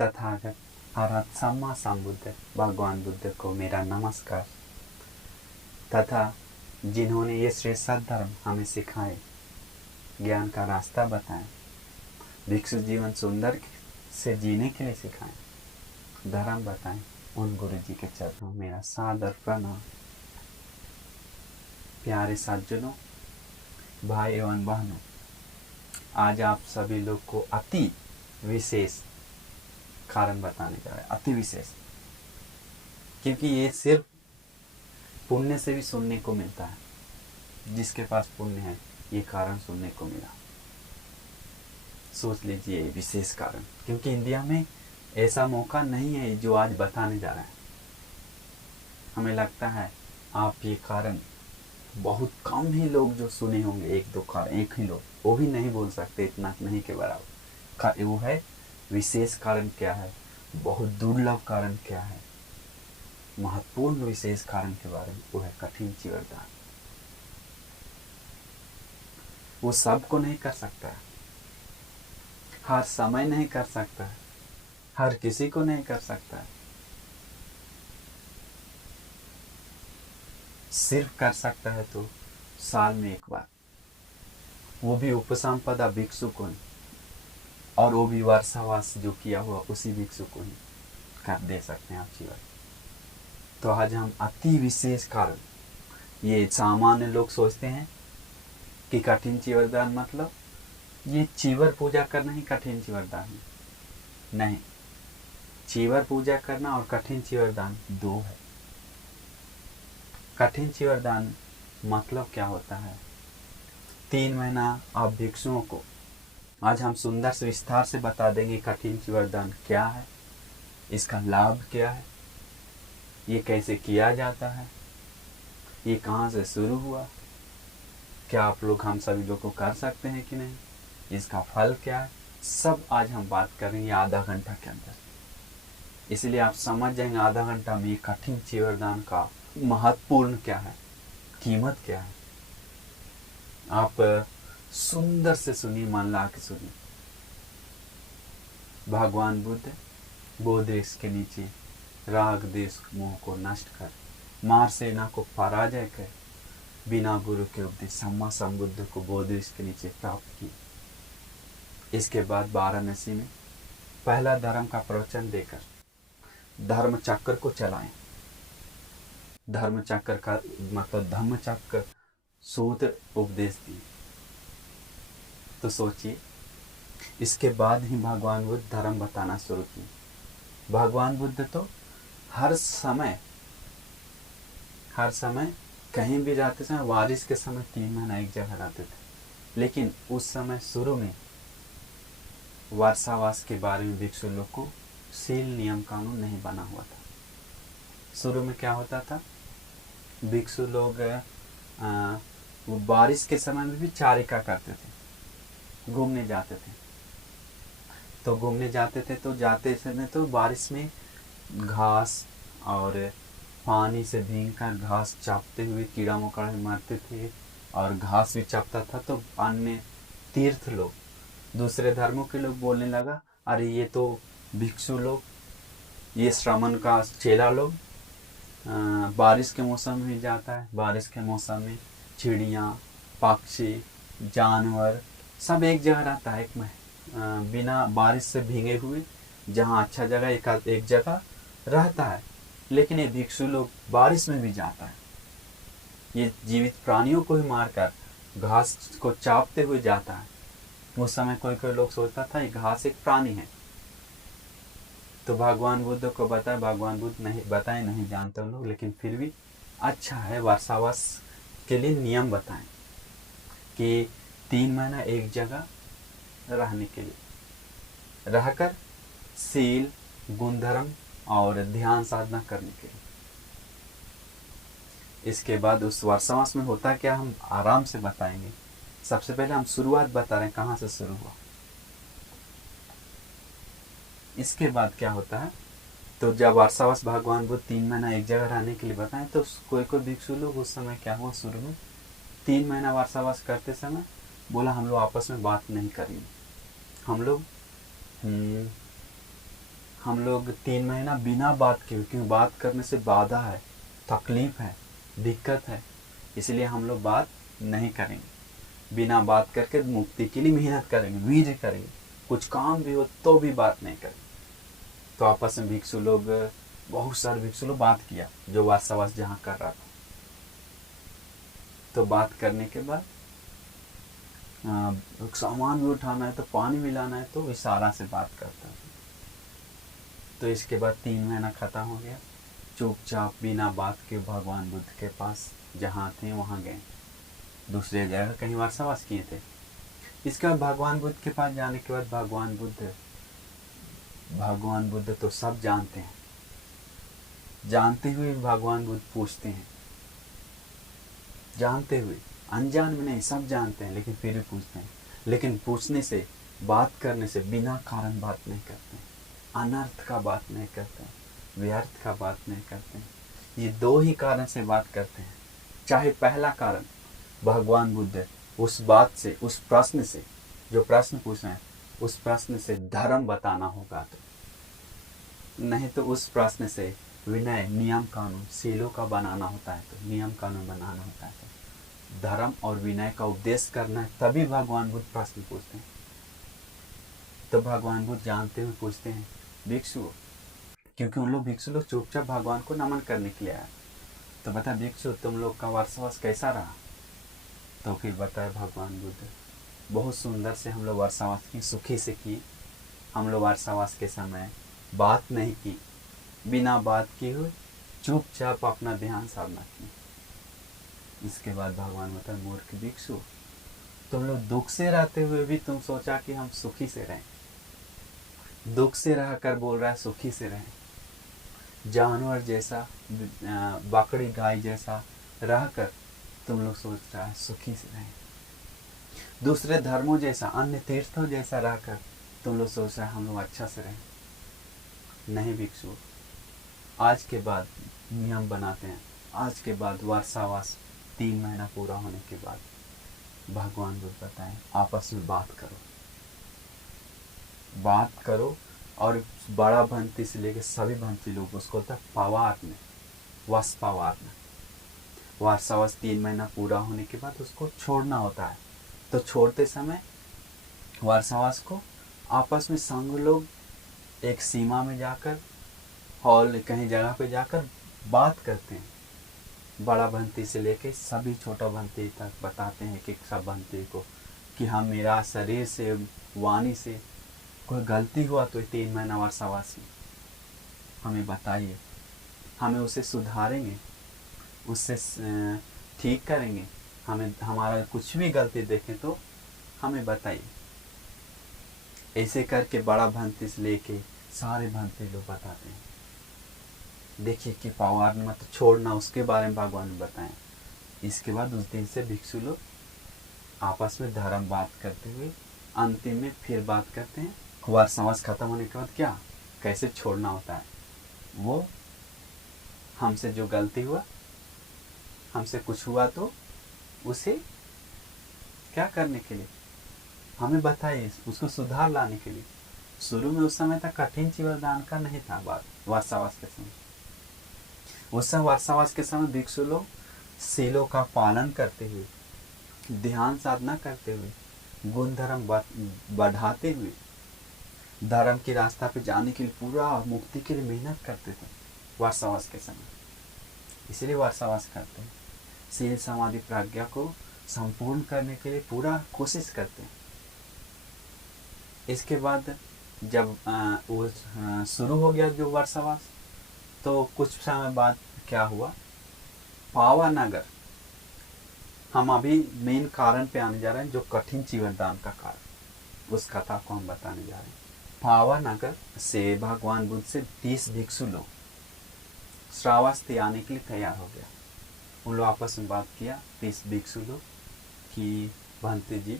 तथागत अरहत सम्मा संबुद्ध भगवान बुद्ध को मेरा नमस्कार तथा जिन्होंने ये श्रेष्ठ सद्धर्म हमें सिखाए, ज्ञान का रास्ता बताएं, भिक्षु जीवन सुंदर से जीने के लिए सिखाएं, धर्म बताएं, उन गुरु जी के चरणों मेरा सादर प्रणाम। प्यारे सज्जनों, भाई एवं बहनों, आज आप सभी लोग को अति विशेष कारण बताने जा रहे हैं। अति विशेष क्योंकि ये सिर्फ पुण्य से भी सुनने को मिलता है। जिसके पास पुण्य है ये कारण सुनने को मिला। सोच लीजिए विशेष कारण, क्योंकि इंडिया में ऐसा मौका नहीं है जो आज बताने जा रहे हैं। हमें लगता है आप ये कारण बहुत कम ही लोग जो सुने होंगे, एक दो कारण, एक ही लोग, वो भी नहीं बोल सकते इतना नहीं के बराबर। वो है विशेष कारण क्या है, बहुत दुर्लभ कारण क्या है, महत्वपूर्ण विशेष कारण के बारे में। वो है कठिन चिवरदान। वो सबको नहीं कर सकता है, हर समय नहीं कर सकता है, हर किसी को नहीं कर सकता है। सिर्फ कर सकता है तो साल में एक बार, वो भी उपसंपदा भिक्षु को ही, और वो भी वर्षावास जो किया हुआ उसी भिक्षु को ही कर दे सकते हैं आप जीवन। तो आज हम अति विशेष कारण, ये सामान्य लोग सोचते हैं कि कठिन चिवरदान मतलब ये चीवर पूजा करना ही कठिन चिवरदान है। नहीं, चीवर पूजा करना और कठिन चिवरदान दो है। कठिन चिवरदान मतलब क्या होता है? 3 महीना आप भिक्षुओं को, आज हम सुंदर से विस्तार से बता देंगे कठिन चिवरदान क्या है, इसका लाभ क्या है, ये कैसे किया जाता है, ये कहाँ से शुरू हुआ, क्या आप लोग, हम सभी लोग को कर सकते हैं कि नहीं, इसका फल क्या है, सब आज हम बात करेंगे आधा घंटा के अंदर। इसलिए आप समझ जाएंगे आधा घंटा में कठिन चिवरदान का महत्वपूर्ण क्या है, कीमत क्या है। आप सुंदर से सुनिए, मन ला के सुनिए। भगवान बुद्ध बोधि वृक्ष के नीचे राग देश मोह को नष्ट कर, मार सेना को पराजय कर, बिना गुरु के उपदेश सम्मा संबुद्ध को बोधि वृक्ष के नीचे प्राप्त किए। इसके बाद वाराणसी में पहला धर्म का प्रवचन देकर धर्म चक्र को चलाएं। धर्म चक्र का मतलब धम्म चक्र सूत्र उपदेश दिए। तो सोचिए, इसके बाद ही भगवान बुद्ध धर्म बताना शुरू किए। भगवान बुद्ध तो हर समय कहीं भी रहते थे। बारिश के समय 3 महीना एक जगह रहते थे, लेकिन उस समय शुरू में वर्षावास के बारे में भिक्षु लोग को सील नियम कानून नहीं बना हुआ था। शुरू में क्या होता था, भिक्षु लोग वो बारिश के समय में भी चारिका करते थे, घूमने जाते थे। तो घूमने जाते थे तो जाते समय तो बारिश में घास और पानी से भीगकर घास चापते हुए कीड़ा मकोड़ा मारते थे, और घास भी चापता था। तो अन्य तीर्थ लोग, दूसरे धर्मों के लोग बोलने लगा, अरे ये तो भिक्षु लोग, ये श्रमण का चेला लोग बारिश के मौसम में जाता है। बारिश के मौसम में चिड़ियाँ, पक्षी, जानवर सब एक जगह रहता है, बिना बारिश से भीगे हुए, जहाँ अच्छा जगह एक जगह रहता है। लेकिन ये भिक्षु लोग बारिश में भी जाता है, ये जीवित प्राणियों को ही मारकर घास को चापते हुए जाता है। उस समय कोई कोई लोग सोचता था ये घास एक प्राणी है। तो भगवान बुद्ध को बताया, भगवान बुद्ध नहीं बताए, नहीं जानते उन लोग, लेकिन फिर भी अच्छा है, वर्षावास के लिए नियम बताएं कि 3 महीना एक जगह रहने के लिए, रहकर सील, गुणधर्म और ध्यान साधना करने के लिए। इसके बाद उस वर्षावास में होता क्या, हम आराम से बताएंगे। सबसे पहले हम शुरुआत बता रहे हैं, कहाँ से शुरू हुआ। इसके बाद क्या होता है, तो जब वर्षावास भगवान बुद्ध 3 महीना एक जगह रहने के लिए बताएं, तो कोई कोई भिक्षु लोग उस समय क्या हुआ, शुरू में 3 महीना वर्षावास करते समय बोला हम लोग आपस में बात नहीं करेंगे, हम लोग हम लोग 3 महीना बिना बात किए, क्योंकि बात करने से बाधा है, तकलीफ है, दिक्कत है, इसलिए हम लोग बात नहीं करेंगे। बिना बात करके मुक्ति के लिए मेहनत करेंगे, वीर्य करेंगे, कुछ काम भी हो तो भी बात नहीं करेंगे। तो आपस में भिक्षु लोग, बहुत सारे भिक्षु लोग बात किया, जो वास्तवास जहाँ कर रहा था। तो बात करने के बाद सामान भी उठाना है तो पानी भी लाना है, तो इशारा से बात करता था। तो इसके बाद 3 महीना खत्म हो गया। चुपचाप बिना बात के भगवान बुद्ध के पास जहाँ थे वहाँ गए, दूसरे जगह कहीं वार्तावास किए थे। इसके बाद भगवान बुद्ध के पास जाने के बाद भगवान बुद्ध तो सब जानते हैं, जानते हुए भगवान बुद्ध पूछते हैं, जानते हुए, अनजान में नहीं, सब जानते हैं, लेकिन फिर भी पूछते हैं। लेकिन पूछने से, बात करने से बिना कारण बात नहीं करते हैं, अनर्थ का बात नहीं करते हैं, व्यर्थ का बात नहीं करते हैं। ये 2 ही कारण से बात करते हैं। चाहे पहला कारण भगवान बुद्ध उस बात से, उस प्रश्न से, जो प्रश्न पूछ रहे हैं उस प्रश्न से धर्म बताना होगा, तो नहीं तो उस प्रश्न से विनय, नियम कानून, सीलों का बनाना होता है, तो नियम कानून बनाना होता है, तो धर्म और विनय का उपदेश करना है, तभी भगवान बुद्ध प्रश्न पूछते हैं। तो भगवान बुद्ध जानते हुए पूछते हैं भिक्षु, क्योंकि उन लोग भिक्षु लोग चुपचाप भगवान को नमन करने के लिए आया। तो बता भिक्षु, तुम लोग का वार्तावास कैसा रहा? तो फिर बताया भगवान बुद्ध, बहुत सुंदर से हम लोग वार्तावास की, सुखी से की। हम लोग वार्तावास के समय बात नहीं की, बिना बात किए हुए चुपचाप अपना ध्यान साधना की। इसके बाद भगवान बता, मूर्ख भिक्षु, तुम लोग दुख से रहते हुए भी तुम सोचा कि हम सुखी से रहें। दुख से रह कर बोल रहा है सुखी से रहें। जानवर जैसा, बकरी गाय जैसा रहकर तुम लोग सोच रहा है सुखी से रहें। दूसरे धर्मों जैसा, अन्य तीर्थों जैसा रहकर तुम लोग सोच रहे हैं हम लोग अच्छा से रहें। नहीं भिक्षु, आज के बाद नियम बनाते हैं। आज के बाद वार्तावास 3 महीना पूरा होने के बाद भगवान बुद्ध बताएं, आपस में बात करो। और बड़ा भंती से लेकर सभी भंती लोग, उसको होता है पवार में, पवार में वार्तावास 3 महीना पूरा होने के बाद उसको छोड़ना होता है। तो छोड़ते समय वार्तावास को आपस में संघ लोग एक सीमा में जाकर, हॉल कहीं जगह पे जाकर बात करते हैं। बड़ा भंती से लेके सभी छोटा भंती तक बताते हैं कि सब भंती को कि हम, मेरा शरीर से, वाणी से कोई गलती हुआ तो 3 महीना वार्तावास में हमें बताइए, हमें उसे सुधारेंगे, उससे ठीक करेंगे। हमें हमारा कुछ भी गलती देखें तो हमें बताइए। ऐसे करके बड़ा भंती से लेके सारे भंती लोग बताते हैं। देखिए कि पवार ने मतलब छोड़ना, उसके बारे में भगवान ने बताया। इसके बाद उस दिन से भिक्षु लोग आपस में धर्म बात करते हुए अंतिम में फिर बात करते हैं। वार्तावास खत्म होने के बाद क्या, कैसे छोड़ना होता है, वो हमसे जो गलती हुआ, हमसे कुछ हुआ तो उसे क्या करने के लिए हमें बताइए, उसको सुधार लाने के लिए। शुरू में उस समय तक कठिन जीवनदान का नहीं था बात वार्तावास के समय। उस समय वार्तावास के समय भिक्षु लोग सीलों का पालन करते हुए, ध्यान साधना करते हुए, गुण धर्म बढ़ाते हुए, धर्म के रास्ता पे जाने के लिए, पूरा मुक्ति के लिए मेहनत करते थे वार्तावास के समय। इसलिए वार्तावास करते हैं, शील समाधि प्रज्ञा को संपूर्ण करने के लिए पूरा कोशिश करते हैं। इसके बाद जब वो शुरू हो गया जो वार्तावास, तो कुछ समय बाद क्या हुआ, पावानगर, हम अभी मेन कारण पे आने जा रहे हैं, जो कठिन जीवनदान का कारण, उस कथा को हम बताने जा रहे हैं। पावानगर से भगवान बुद्ध से 30 भिक्षु लोग श्रावस्ती आने के लिए तैयार हो गया। उन लोग आपस में बात किया, 30 भिक्षु लोग, कि भंते जी,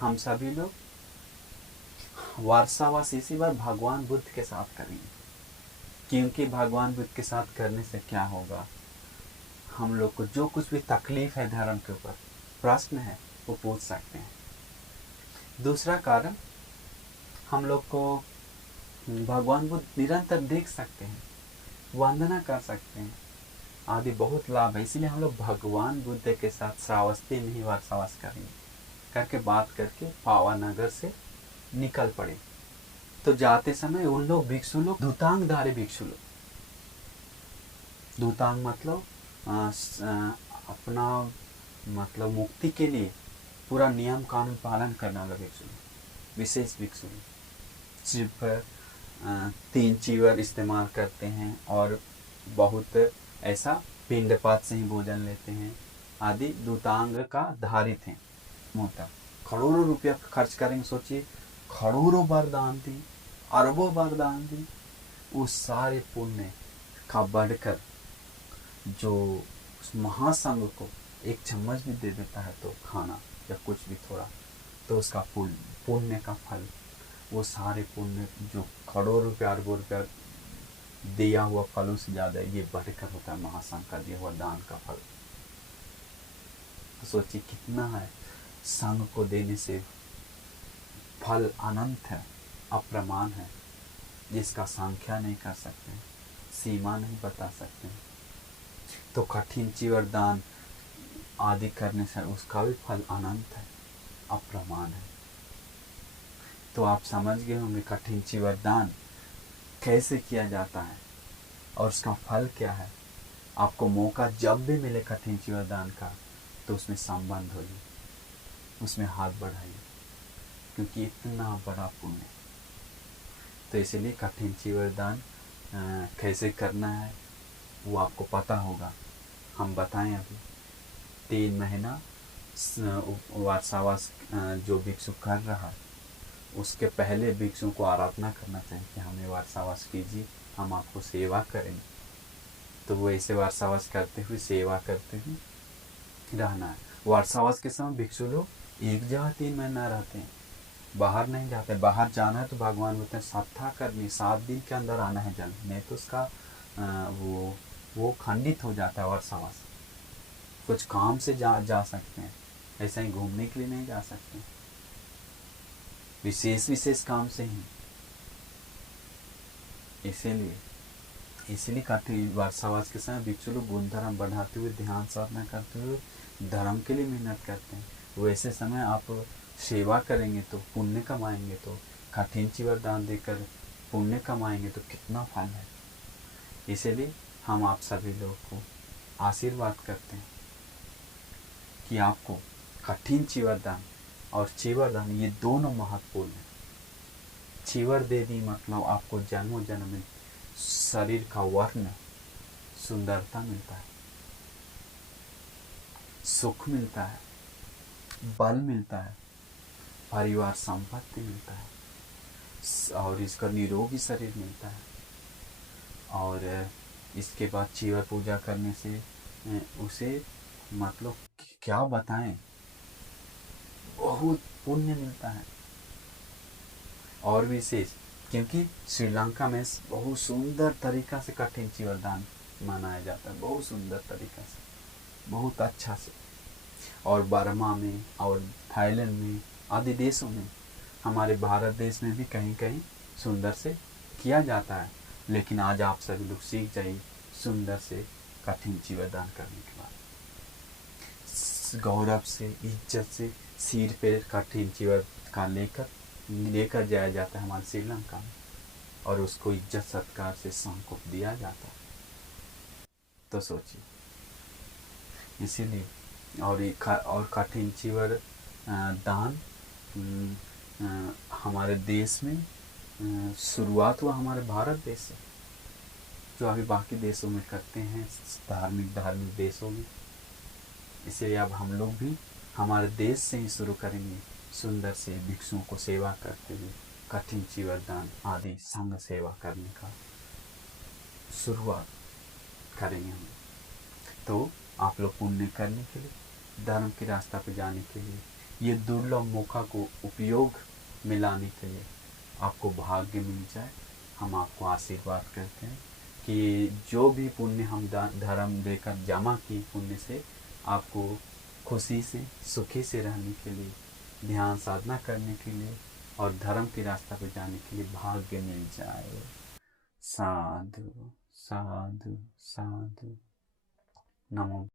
हम सभी लोग वार्तावास इसी बार भगवान बुद्ध के साथ करेंगे, क्योंकि भगवान बुद्ध के साथ करने से क्या होगा, हम लोग को जो कुछ भी तकलीफ है धर्म के ऊपर, प्रश्न है, वो पूछ सकते हैं। दूसरा कारण, हम लोग को भगवान बुद्ध निरंतर देख सकते हैं, वंदना कर सकते हैं आदि बहुत लाभ है। इसीलिए हम लोग भगवान बुद्ध के साथ श्रावस्ती में ही वर्षावास करेंगे करके बात करके पावानगर से निकल पड़े। तो जाते समय उन लोग भिक्षु लोग धुतांगधारी भिक्षु लोग, धुतांग मतलब अपना मतलब मुक्ति के लिए पूरा नियम कानून पालन करने वाला भिक्षु, विशेष भिक्षु सिर्फ 3 चीवर इस्तेमाल करते हैं और बहुत ऐसा पिंडपात से ही भोजन लेते हैं आदि धुतांग का धारी थे। मोटा करोड़ों रुपया खर्च करेंगे, सोचिए करोड़ों बार दान दी, अरबों बार दान दी, उस सारे पुण्य का बढ़कर जो उस महासंघ को एक चम्मच भी दे देता है तो खाना या कुछ भी थोड़ा, तो उसका पुण्य का फल, वो सारे पुण्य जो करोड़ों रुपया अरबों रुपया दिया हुआ फलों से ज़्यादा ये बढ़कर होता है महासंघ का दिया हुआ दान का फल। तो सोचिए कितना है, संघ को देने से फल अनंत है, अप्रमाण है, जिसका संख्या नहीं कर सकते, सीमा नहीं बता सकते। तो कठिन चीवर दान आदि करने से उसका भी फल अनंत है, अप्रमाण है। तो आप समझ गए होंगे कठिन चीवर दान कैसे किया जाता है और उसका फल क्या है। आपको मौका जब भी मिले कठिन चीवर दान का तो उसमें संबंध होइए, उसमें हाथ बढ़ाइए, क्योंकि इतना बड़ा पुण्य। तो इसलिए कठिन चीवर दान कैसे करना है वो आपको पता होगा, हम बताएं। अभी 3 महीना वार्षावास जो भिक्षु कर रहा है उसके पहले भिक्षु को आराधना करना चाहिए कि हमें वार्षावास कीजिए, हम आपको सेवा करेंगे। तो वो ऐसे वार्षावास करते हुए सेवा करते हुए रहना है। वार्षावास के समय भिक्षु लोग एक जगह 3 महीना रहते हैं, बाहर नहीं जाते। बाहर जाना है तो भगवान बोलते हैं साधना करनी, 7 दिन के अंदर आना है जल, नहीं तो उसका वो खंडित हो जाता है वर्षावास। कुछ काम से जा सकते हैं, ऐसा ही घूमने के लिए नहीं जा सकते, विशेष काम से ही। इसीलिए कठिन वर्षावास के समय भिक्षु लोग गुण धर्म बढ़ाते हुए, ध्यान साधना करते हुए धर्म के लिए मेहनत करते हैं। वैसे समय आप सेवा करेंगे तो पुण्य कमाएंगे, तो कठिन चीवर दान देकर पुण्य कमाएंगे तो कितना फल है। इसीलिए हम आप सभी लोग को आशीर्वाद करते हैं कि आपको कठिन चीवर दान और चीवर दान ये दोनों महत्वपूर्ण है। चीवर दे दी मतलब आपको जन्मों जन्म में शरीर का वर्ण, सुंदरता मिलता है, सुख मिलता है, बल मिलता है, परिवार संपत्ति मिलता है और इसका निरोगी शरीर मिलता है। और इसके बाद चीवर पूजा करने से उसे मतलब क्या बताएं, बहुत पुण्य मिलता है। और विशेष क्योंकि श्रीलंका में बहुत सुंदर तरीका से कठिन चीवर दान मनाया जाता है, बहुत सुंदर तरीका से, बहुत अच्छा से। और बर्मा में और थाईलैंड में आदि देशों में, हमारे भारत देश में भी कहीं कहीं सुंदर से किया जाता है। लेकिन आज आप सभी लोग सीख जाइए सुंदर से कठिन चीवर दान करने के बाद, गौरव से, इज्जत से सिर पे कठिन चीवर का लेकर जाया जाता है हमारे श्रीलंका में, और उसको इज्जत सत्कार से संको दिया जाता है। तो सोचिए, इसीलिए और कठिन चीवर दान हमारे देश में शुरुआत हुआ हमारे भारत देश से, जो अभी बाकी देशों में करते हैं, धार्मिक देशों में। इसलिए अब हम लोग भी हमारे देश से ही शुरू करेंगे, सुंदर से भिक्षुओं को सेवा करते हुए कठिन चीवर दान आदि संघ सेवा करने का शुरुआत करेंगे हम। तो आप लोग पुण्य करने के लिए, धर्म के रास्ता पर जाने के लिए, ये दुर्लभ मौका को उपयोग में लाने के लिए आपको भाग्य मिल जाए, हम आपको आशीर्वाद करते हैं कि जो भी पुण्य हम धर्म देकर जमा की, पुण्य से आपको खुशी से, सुखी से रहने के लिए, ध्यान साधना करने के लिए, और धर्म की रास्ता पर जाने के लिए भाग्य मिल जाए। साधु साधु साधु। नमो।